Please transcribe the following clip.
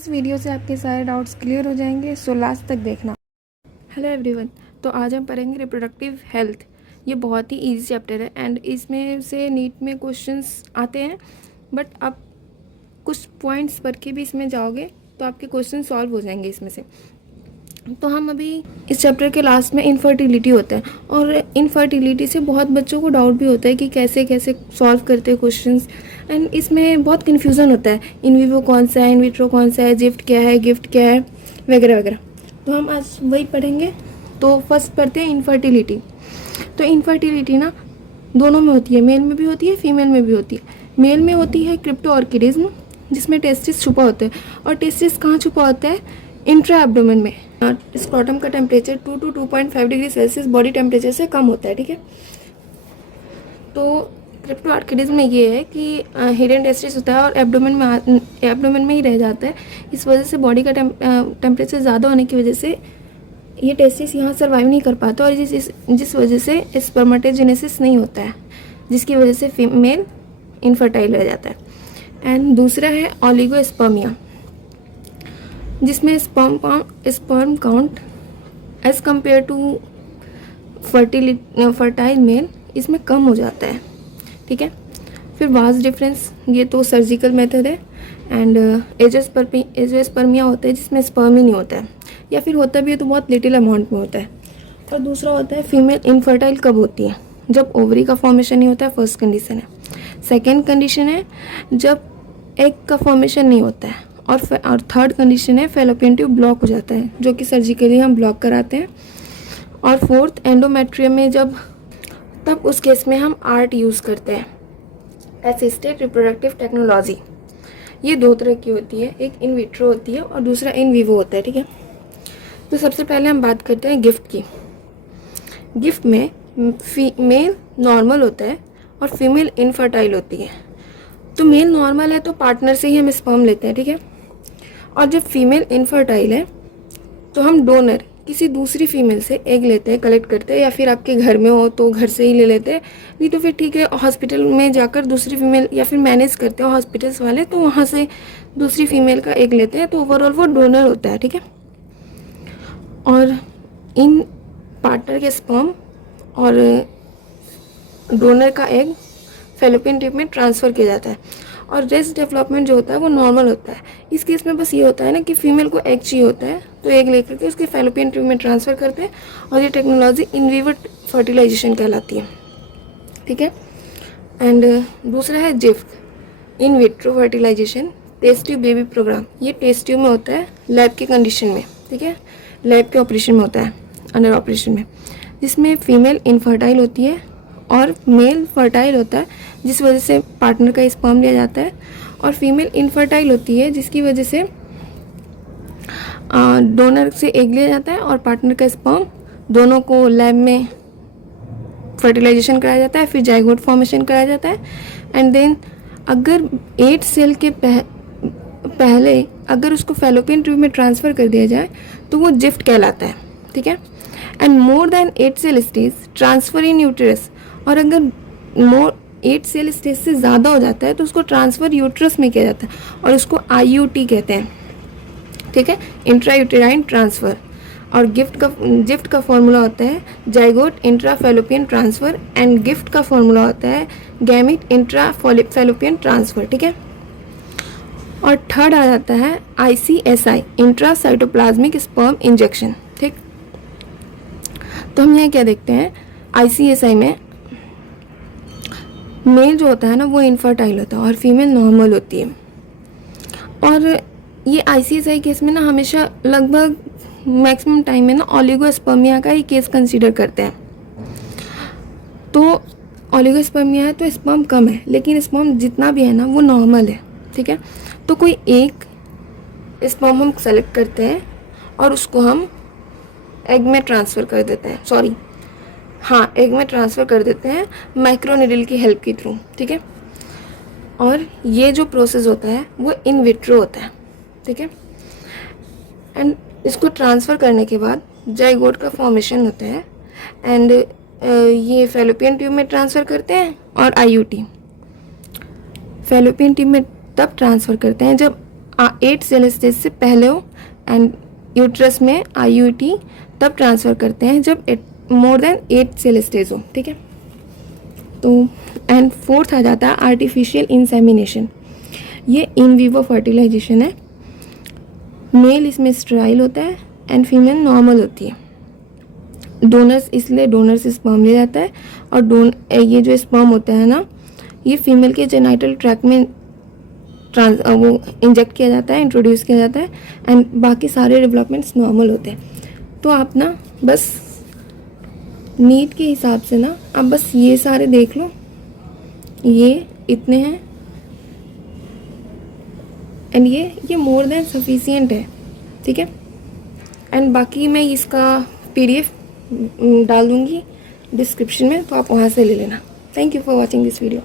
इस वीडियो से आपके सारे डाउट्स क्लियर हो जाएंगे, सो लास्ट तक देखना। हेलो एवरीवन, तो आज हम पढ़ेंगे रिप्रोडक्टिव हेल्थ। ये बहुत ही इजी चैप्टर है एंड इसमें से नीट में क्वेश्चंस आते हैं, बट आप कुछ पॉइंट्स पढ़ के भी इसमें जाओगे तो आपके क्वेश्चन सॉल्व हो जाएंगे इसमें से। तो हम अभी इस चैप्टर के लास्ट में इनफर्टिलिटी होता है, और इनफर्टिलिटी से बहुत बच्चों को डाउट भी होता है कि कैसे कैसे सॉल्व करते हैं क्वेश्चंस, एंड इसमें बहुत कन्फ्यूज़न होता है, इन विवो कौन सा है, इन विट्रो कौन सा है, गिफ्ट क्या है वगैरह वगैरह। तो हम आज वही पढ़ेंगे। तो फर्स्ट पढ़ते हैं इनफर्टिलिटी। तो इनफर्टिलिटी ना दोनों में होती है, मेल में भी होती है, फीमेल में भी होती है। मेल में होती है क्रिप्टो ऑर्किडिज्म, जिसमें टेस्टिस छुपा होता है, और टेस्टिस कहाँ छुपा होता है? इंट्रा एब्डोमेन में। स्क्रॉटम का temperature 2 to 2.5 degree Celsius body temperature से कम होता है, ठीक है। तो क्रिप्टो ऑर्किडिज्म में ये है कि हिडन टेस्टिस होता है और एब्डोमेन में ही रह जाता है। इस वजह से बॉडी का टेम्परेचर ज़्यादा होने की वजह से ये टेस्टिस यहाँ सर्वाइव नहीं कर पाता, और जिस वजह से स्पर्मेटोजेनेसिस नहीं होता है, जिसकी वजह से फीमेल इनफर्टाइल रह जाता है। एंड दूसरा है ओलिगोस्पर्मिया, जिसमें sperm count as compare to fertile male इसमें कम हो जाता है, ठीक है। फिर वास्ट डिफरेंस, ये तो सर्जिकल मेथड है। एंड एजोस्पर्मिया होता है जिसमें स्पर्म ही नहीं होता है, या फिर होता भी है तो बहुत लिटिल अमाउंट में होता है। और दूसरा होता है फीमेल इनफर्टाइल कब होती है? जब ओवरी का फॉर्मेशन नहीं होता है, फर्स्ट कंडीशन है। सेकेंड कंडीशन है जब एग का फॉर्मेशन नहीं होता है, और थर्ड कंडीशन है फैलोपियन ट्यूब ब्लॉक हो जाता है, जो कि सर्जिकली हम ब्लॉक कराते हैं। और फोर्थ एंडोमेट्रियम में तब उस केस में हम आर्ट यूज़ करते हैं, असिस्टेड रिप्रोडक्टिव टेक्नोलॉजी। ये दो तरह की होती है, एक इन विट्रो होती है और दूसरा इन विवो होता है, ठीक है। तो सबसे पहले हम बात करते हैं गिफ्ट की। गिफ्ट में मेल नॉर्मल होता है और फीमेल इनफर्टाइल होती है। तो मेल नॉर्मल है तो पार्टनर से ही हम स्पर्म लेते हैं, ठीक है। और जब फीमेल इनफर्टाइल है तो हम डोनर किसी दूसरी फीमेल से एग लेते हैं, कलेक्ट करते हैं, या फिर आपके घर में हो तो घर से ही ले लेते हैं, नहीं तो फिर ठीक है हॉस्पिटल में जाकर दूसरी फीमेल, या फिर मैनेज करते हैं हॉस्पिटल्स वाले, तो वहाँ से दूसरी फीमेल का एग लेते हैं, तो ओवरऑल वो डोनर होता है, ठीक है। और इन पार्टनर के स्पर्म और डोनर का एग फैलोपियन ट्यूब में ट्रांसफ़र किया जाता है, और रेस्ट डेवलपमेंट जो होता है वो नॉर्मल होता है। इस केस में बस ये होता है ना कि फीमेल को एग चाहिए होता है, तो एग लेकर के उसके फैलोपियन ट्यूब में ट्रांसफ़र करते हैं, और ये टेक्नोलॉजी इन विवो फर्टिलाइजेशन कहलाती है, ठीक है। एंड दूसरा है GIFT, in vitro fertilisation test tube baby programme. ये टेस्ट ट्यूब में होता है, लैब के कंडीशन में, ठीक है, लैब के ऑपरेशन में होता है, अंडर ऑपरेशन में, जिसमें फीमेल इनफर्टाइल होती है और मेल फर्टाइल होता है, जिस वजह से पार्टनर का स्पर्म लिया जाता है। और फीमेल इनफर्टाइल होती है जिसकी वजह से डोनर से एग लिया जाता है और पार्टनर का स्पर्म, दोनों को लैब में फर्टिलाइजेशन कराया जाता है, फिर जाइगोट फॉर्मेशन कराया जाता है। एंड देन अगर 8 सेल के पहले अगर उसको फैलोपियन ट्यूब में ट्रांसफ़र कर दिया जाए तो वो जिफ्ट कहलाता है, ठीक है। And more than 8 cell stage transfer in uterus, और अगर 8 सेल स्टेज से ज़्यादा हो जाता है तो उसको ट्रांसफ़र यूट्रस में किया जाता है, और उसको IUT कहते हैं, ठीक है, इंट्रा यूटेराइन ट्रांसफ़र। और जिफ्ट का फॉर्मूला होता है zygote intra fallopian transfer, and gift का फॉर्मूला होता है गैमिट इंट्रा फैलोपियन ट्रांसफ़र, ठीक है। और थर्ड आ जाता है ICSI, intra cytoplasmic sperm injection, ठीक। तो हम यहाँ क्या देखते हैं, ICSI में मेल जो होता है ना वो इनफर्टाइल होता है और फीमेल नॉर्मल होती है। और ये ICSI केस में ना हमेशा लगभग मैक्सिमम टाइम में ना ओलिगोस्पर्मिया का ही केस कंसीडर करते हैं। तो ओलिगोस्पर्मिया है तो स्पर्म कम है, लेकिन स्पर्म जितना भी है ना वो नॉर्मल है, ठीक है। तो कोई एक स्पर्म हम सेलेक्ट करते हैं और उसको हम एग में ट्रांसफ़र कर देते हैं, एग में ट्रांसफ़र कर देते हैं माइक्रोनीडल की हेल्प के थ्रू, ठीक है। और ये जो प्रोसेस होता है वो इन विट्रो होता है, ठीक है। एंड इसको ट्रांसफ़र करने के बाद जाइगोट का फॉर्मेशन होता है, एंड ये फैलोपियन ट्यूब में ट्रांसफ़र करते हैं, और IUT फैलोपियन ट्यूब में तब ट्रांसफ़र करते हैं जब 8 सेल स्टेज से पहले हो, एंड यूट्रस में IUT तब ट्रांसफ़र करते हैं जब मोर देन 8 सेल स्टेज हो, ठीक है। तो एंड फोर्थ आ जाता है आर्टिफिशियल इंसेमिनेशन। ये इन विवो फर्टिलाइजेशन है। मेल इसमें स्टेराइल होता है एंड फीमेल नॉर्मल होती है। डोनर्स, इसलिए डोनर से स्पर्म लिया जाता है, और ये जो स्पर्म होता है ना, ये फीमेल के जेनाइटल ट्रैक्ट में वो इंजेक्ट किया जाता है, इंट्रोड्यूस किया जाता है, एंड बाकी सारे डेवलपमेंट्स नॉर्मल होते हैं। तो आप ना बस नीड के हिसाब से ना आप बस ये सारे देख लो, ये इतने हैं, एंड ये मोर देन सफिशिएंट है, ठीक है। एंड बाकी मैं इसका PDF डाल दूँगी डिस्क्रिप्शन में, तो आप वहाँ से ले लेना। Thank you for watching this video.